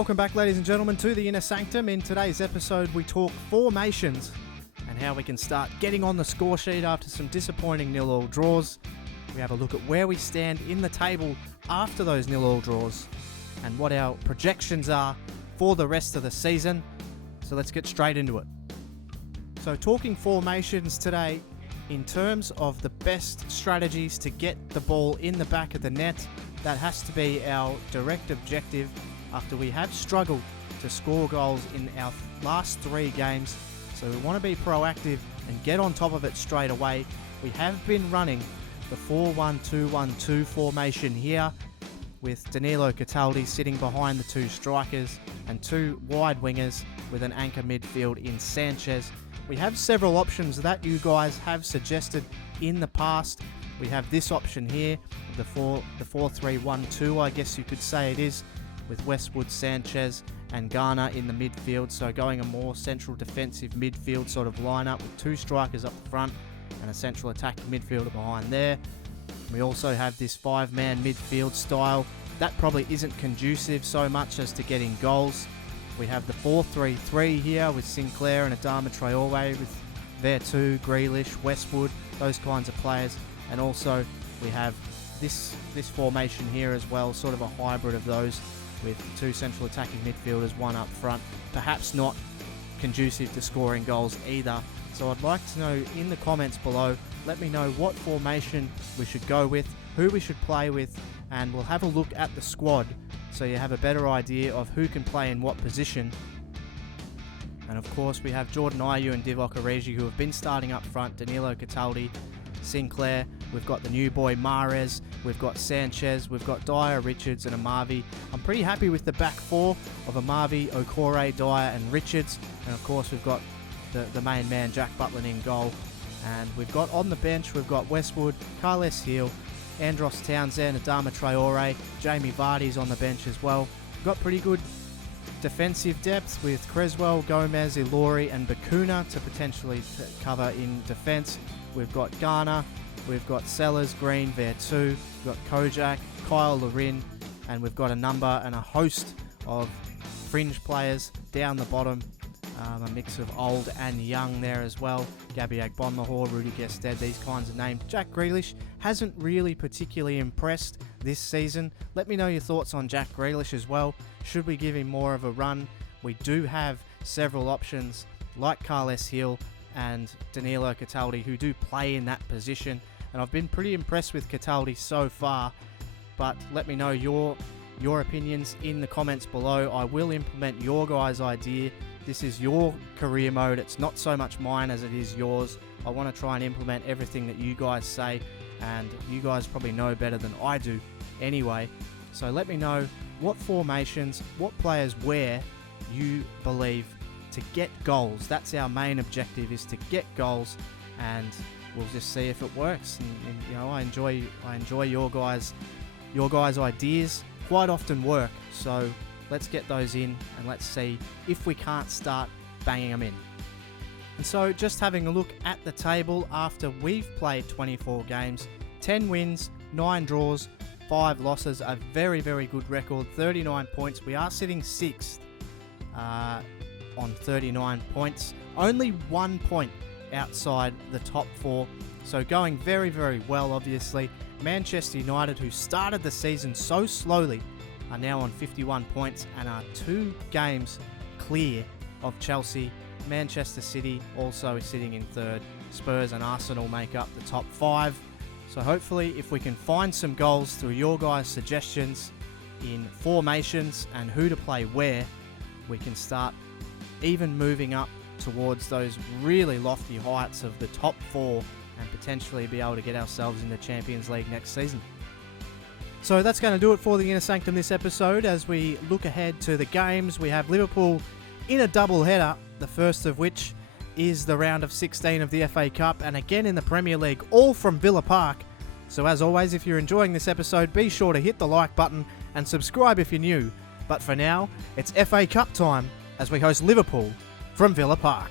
Welcome back, ladies and gentlemen, to the Inner Sanctum. In today's episode, we talk formations and how we can start getting on the score sheet after some disappointing 0-0 draws. We have a look at where we stand in the table after those 0-0 draws and what our projections are for the rest of the season. So let's get straight into it. So talking formations today, in terms of the best strategies to get the ball in the back of the net, that has to be our direct objective after we have struggled to score goals in our last 3 games. So we want to be proactive and get on top of it straight away. We have been running the 4-1-2-1-2 formation here with Danilo Cataldi sitting behind the 2 strikers and 2 wide wingers with an anchor midfield in Sanchez. We have several options that you guys have suggested in the past. We have this option here, the 4-3-1-2, I guess you could say it is, with Westwood, Sanchez and Garner in the midfield. So going a more central defensive midfield sort of lineup with 2 strikers up the front and a central attacking midfielder behind there. We also have this 5-man midfield style. That probably isn't conducive so much as to getting goals. We have the 4-3-3 here with Sinclair and Adama Traore with Vertu, Grealish, Westwood, those kinds of players. And also we have this formation here as well, sort of a hybrid of those with 2 central attacking midfielders, 1 up front. Perhaps not conducive to scoring goals either. So I'd like to know in the comments below, let me know what formation we should go with, who we should play with, and we'll have a look at the squad so you have a better idea of who can play in what position. And of course we have Jordan Ayew and Divock Origi who have been starting up front, Danilo Cataldi, Sinclair, we've got the new boy Mahrez, we've got Sanchez, we've got Dyer, Richards and Amavi. I'm pretty happy with the back 4 of Amavi, Okore, Dyer and Richards. And of course we've got the main man Jack Butland in goal. And we've got on the bench, we've got Westwood, Carles Hill, Andros Townsend, Adama Traore, Jamie Vardy's on the bench as well. We've got pretty good defensive depth with Creswell, Gomez, Ilori and Bakuna to potentially cover in defence. We've got Garner, we've got Sellers, Green, Vertu, we've got Kojak, Kyle Larin, and we've got a number and a host of fringe players down the bottom. A mix of old and young there as well. Gabby Agbonlahor, Rudy Gestede, these kinds of names. Jack Grealish hasn't really particularly impressed this season. Let me know your thoughts on Jack Grealish as well. Should we give him more of a run? We do have several options like Carles Hill and Danilo Cataldi who do play in that position. And I've been pretty impressed with Cataldi so far. But let me know your opinions in the comments below. I will implement your guys' idea. This is your career mode. It's not so much mine as it is yours. I want to try and implement everything that you guys say, and you guys probably know better than I do anyway. So let me know what formations, what players where you believe to get goals. That's our main objective, is to get goals, and we'll just see if it works. And you know, I enjoy your guys' ideas. Quite often work. So let's get those in and let's see if we can't start banging them in. And so just having a look at the table after we've played 24 games, 10 wins, 9 draws, 5 losses, a very, very good record, 39 points. We are sitting 6th on 39 points, only 1 point outside the top 4. So going very, very well, obviously. Manchester United, who started the season so slowly, are now on 51 points and are 2 games clear of Chelsea. Manchester City also is sitting in 3rd. Spurs and Arsenal make up the top 5. So hopefully if we can find some goals through your guys' suggestions in formations and who to play where, we can start even moving up towards those really lofty heights of the top 4 and potentially be able to get ourselves in the Champions League next season. So that's going to do it for the Inner Sanctum this episode. As we look ahead to the games, we have Liverpool in a double header, the first of which is the round of 16 of the FA Cup, and again in the Premier League, all from Villa Park. So as always, if you're enjoying this episode, be sure to hit the like button and subscribe if you're new. But for now, it's FA Cup time as we host Liverpool from Villa Park.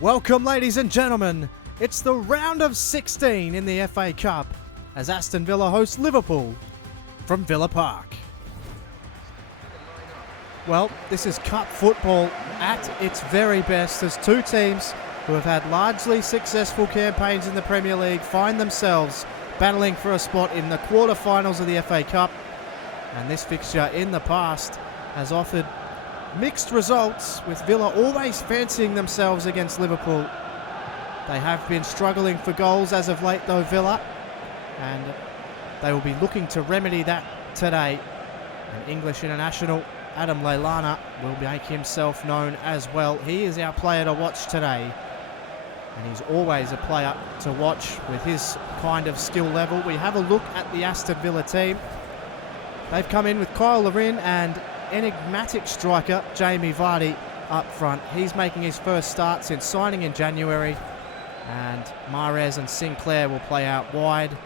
Welcome, ladies and gentlemen. It's the round of 16 in the FA Cup as Aston Villa hosts Liverpool from Villa Park. Well, this is cup football at its very best as two teams who have had largely successful campaigns in the Premier League find themselves battling for a spot in the quarterfinals of the FA Cup. And this fixture in the past has offered mixed results, with Villa always fancying themselves against Liverpool. They have been struggling for goals as of late though, Villa, and they will be looking to remedy that today. And English international Adam Lallana will make himself known as well. He is our player to watch today, and he's always a player to watch with his kind of skill level. We have a look at the Aston Villa team. They've come in with Kyle Larin and enigmatic striker Jamie Vardy up front. He's making his first start since signing in January, and Mahrez and Sinclair will play out wide.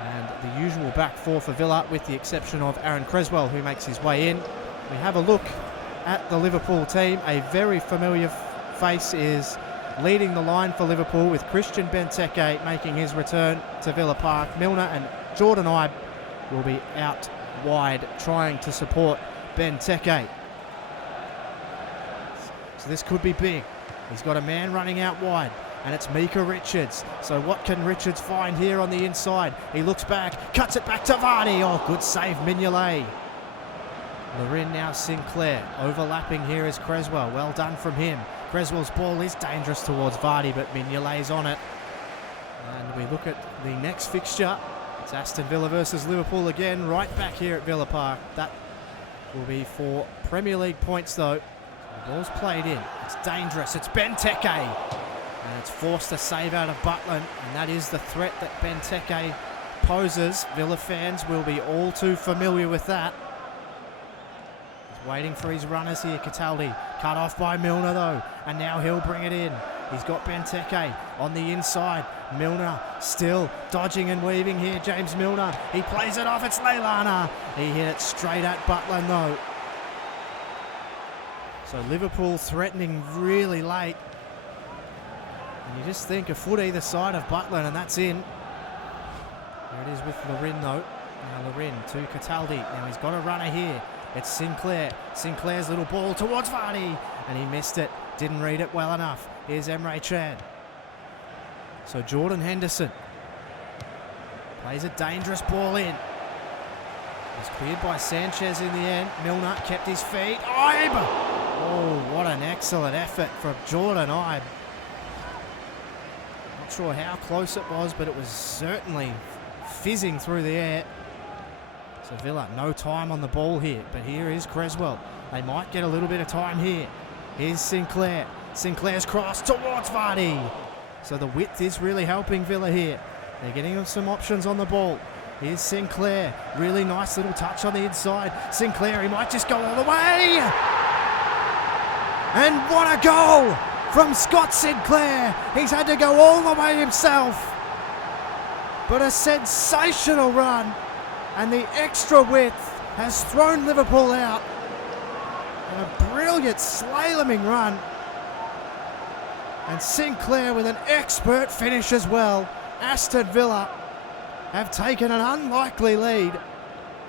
And the usual back four for Villa, with the exception of Aaron Creswell, who makes his way in. We have a look at the Liverpool team. A very familiar face is leading the line for Liverpool, with Christian Benteke making his return to Villa Park. Milner and Jordan Ibe will be out wide trying to support Benteke. So this could be big. He's got a man running out wide, and it's Mika Richards. So what can Richards find here on the inside? He looks back, cuts it back to Vardy. Oh, good save, Mignolet. Larin now Sinclair. Overlapping here is Creswell. Well done from him. Creswell's ball is dangerous towards Vardy, but Mignolet's on it. And we look at the next fixture. It's Aston Villa versus Liverpool again, right back here at Villa Park. That will be for Premier League points though. The ball's played in. It's dangerous. It's Benteke. And it's forced a save out of Butland, and that is the threat that Benteke poses. Villa fans will be all too familiar with that. He's waiting for his runners here. Cataldi cut off by Milner though, and now he'll bring it in. He's got Benteke on the inside. Milner still dodging and weaving here. James Milner. He plays it off. It's Lallana. He hit it straight at Butland though. So Liverpool threatening really late. And you just think a foot either side of Butland, and that's in. There it is with Larin though. Now Larin to Cataldi. Now he's got a runner here. It's Sinclair. Sinclair's little ball towards Vardy, and he missed it. Didn't read it well enough. Here's Emre Can. So Jordan Henderson plays a dangerous ball in. It's cleared by Sanchez in the end. Milner kept his feet. Ibe! Oh, what an excellent effort from Jordan Ibe. Not sure how close it was, but it was certainly fizzing through the air. So Villa, no time on the ball here, but here is Creswell. They might get a little bit of time here. Here's Sinclair. Sinclair's cross towards Vardy. So the width is really helping Villa here. They're getting some options on the ball. Here's Sinclair. Really nice little touch on the inside. Sinclair, he might just go all the way. And what a goal from Scott Sinclair. He's had to go all the way himself. But a sensational run. And the extra width has thrown Liverpool out. And a brilliant slaloming run. And Sinclair with an expert finish as well. Aston Villa have taken an unlikely lead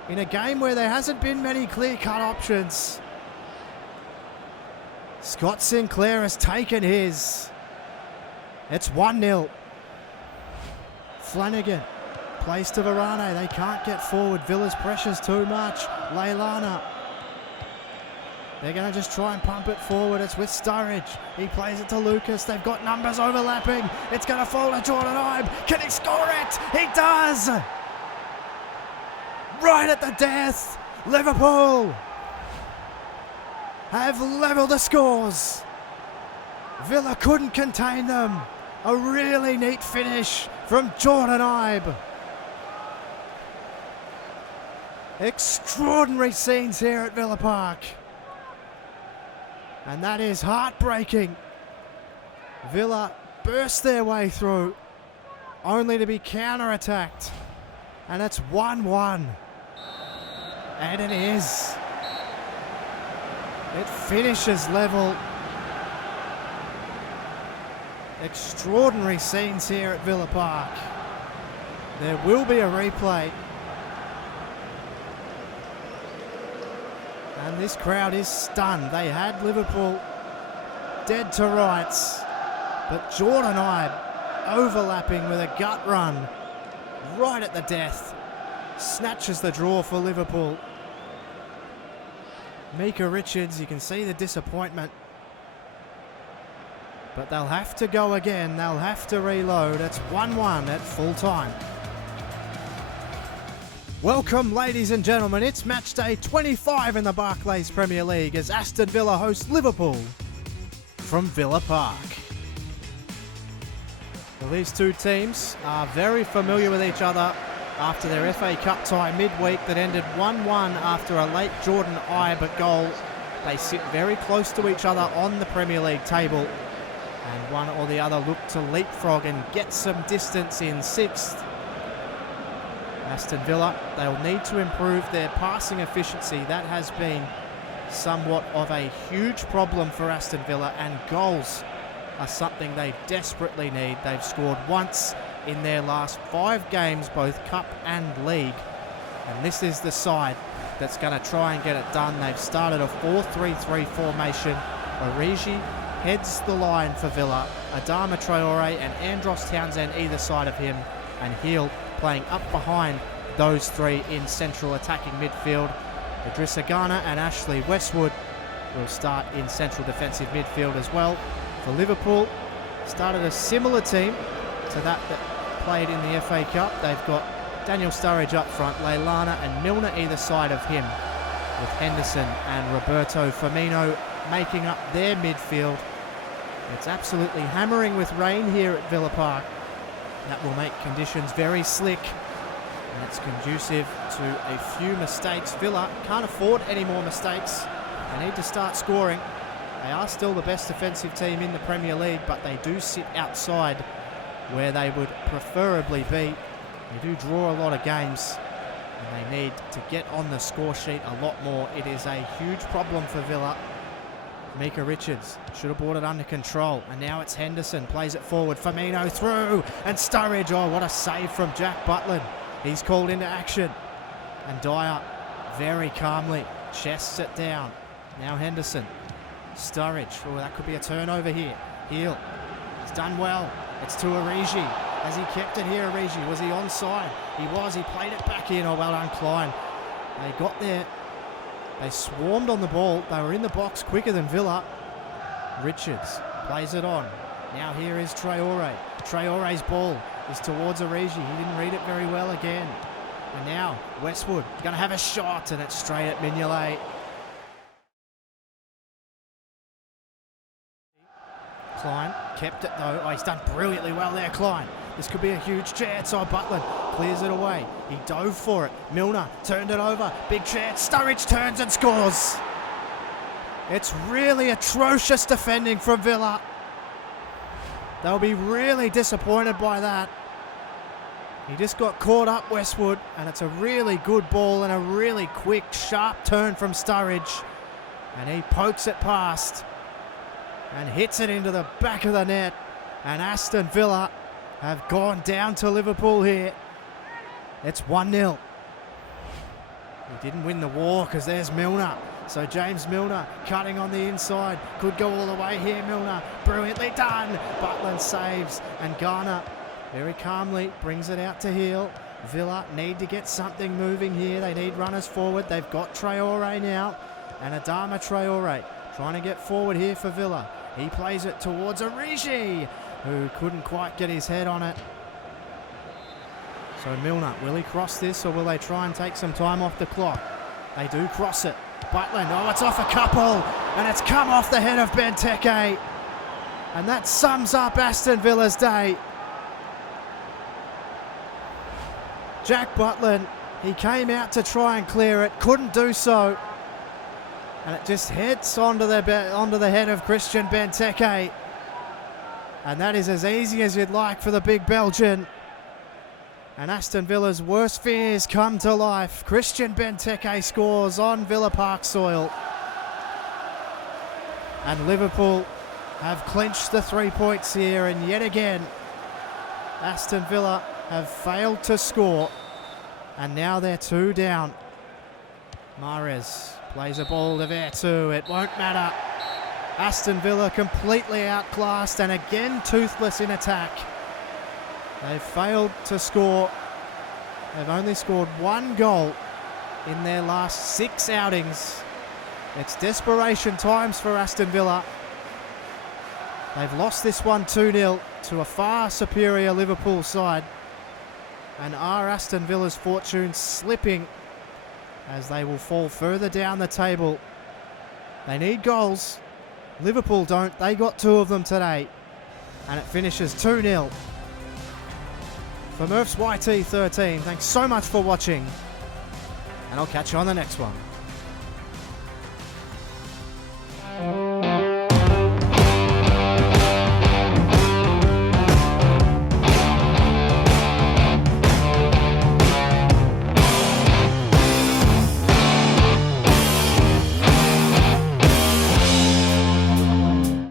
in a game where there hasn't been many clear-cut options. Scott Sinclair has taken his. It's 1-0. Flanagan plays to Varane. They can't get forward. Villa's pressure's too much. Lallana. They're going to just try and pump it forward. It's with Sturridge. He plays it to Lucas. They've got numbers overlapping. It's going to fall to Jordan Ibe. Can he score it? He does! Right at the death. Liverpool have levelled the scores. Villa couldn't contain them. A really neat finish from Jordan Ibe. Extraordinary scenes here at Villa Park. And that is heartbreaking. Villa burst their way through, only to be counter-attacked. And it's 1-1. And it is. It finishes level. Extraordinary scenes here at Villa Park. There will be a replay. And this crowd is stunned. They had Liverpool dead to rights, but Jordan Ibe overlapping with a gut run right at the death snatches the draw for Liverpool. Micah Richards, you can see the disappointment, but they'll have to go again. They'll have to reload. It's 1-1 at full time. Welcome, ladies and gentlemen. It's match day 25 in the Barclays Premier League as Aston Villa host Liverpool from Villa Park. Well, these two teams are very familiar with each other after their FA Cup tie midweek that ended 1-1 after a late Jordan Ibe goal. They sit very close to each other on the Premier League table, and one or the other look to leapfrog and get some distance in sixth. Aston Villa, they'll need to improve their passing efficiency. That has been somewhat of a huge problem for Aston Villa, and goals are something they desperately need. They've scored once in their last 5 games, both cup and league, and this is the side that's going to try and get it done. They've started a 4-3-3 formation. Origi heads the line for Villa, Adama Traore and Andros Townsend either side of him, and Heel playing up behind those three in central attacking midfield. Idrissa Gana and Ashley Westwood will start in central defensive midfield as well. For Liverpool, started a similar team to that played in the FA Cup. They've got Daniel Sturridge up front, Leilana and Milner either side of him, with Henderson and Roberto Firmino making up their midfield. It's absolutely hammering with rain here at Villa Park. That will make conditions very slick, and it's conducive to a few mistakes. Villa can't afford any more mistakes. They need to start scoring. They are still the best defensive team in the Premier League, but they do sit outside where they would preferably be. They do draw a lot of games, and they need to get on the score sheet a lot more. It is a huge problem for Villa. Micah Richards should have brought it under control, and now it's Henderson, plays it forward, Firmino through, and Sturridge, oh what a save from Jack Butland. He's called into action, and Dyer very calmly chests it down. Now Henderson, Sturridge, oh that could be a turnover here. Heel, he's done well, it's to Origi. Has he kept it here, Origi? Was he onside? He was, he played it back in, oh well done Klein. They got there. They swarmed on the ball. They were in the box quicker than Villa. Richards plays it on. Now here is Traore. Traore's ball is towards Origi. He didn't read it very well again. And now Westwood going to have a shot, and it's straight at Mignolet. Klein kept it though. Oh, he's done brilliantly well there, Klein. This could be a huge chance. Oh, Butland clears it away. He dove for it. Milner turned it over. Big chance. Sturridge turns and scores. It's really atrocious defending from Villa. They'll be really disappointed by that. He just got caught up, Westwood, and it's a really good ball and a really quick, sharp turn from Sturridge. And he pokes it past and hits it into the back of the net. And Aston Villa have gone down to Liverpool here. It's 1-0. He didn't win the war because there's Milner. So James Milner cutting on the inside. Could go all the way here, Milner. Brilliantly done. Butland saves, and Garner very calmly brings it out to Heel. Villa need to get something moving here. They need runners forward. They've got Traore now, and Adama Traore trying to get forward here for Villa. He plays it towards Origi, who couldn't quite get his head on it. So Milner, will he cross this, or will they try and take some time off the clock? They do cross it. Butland, oh, it's off a couple, and it's come off the head of Benteke. And that sums up Aston Villa's day. Jack Butland, he came out to try and clear it, couldn't do so. And it just hits onto the head of Christian Benteke. And that is as easy as you'd like for the big Belgian. And Aston Villa's worst fears come to life. Christian Benteke scores on Villa Park soil. And Liverpool have clinched the 3 points here, and yet again, Aston Villa have failed to score. And now they're 2 down. Mahrez Plays a ball to Vertu. It won't matter. Aston Villa completely outclassed and again toothless in attack. They've failed to score. They've only scored one goal in their last 6 outings. It's desperation times for Aston Villa. They've lost this one 2-0 to a far superior Liverpool side. And are Aston Villa's fortunes slipping as they will fall further down the table? They need goals. Liverpool don't. They got 2 of them today. And it finishes 2-0. For Murph's YT13, thanks so much for watching. And I'll catch you on the next one.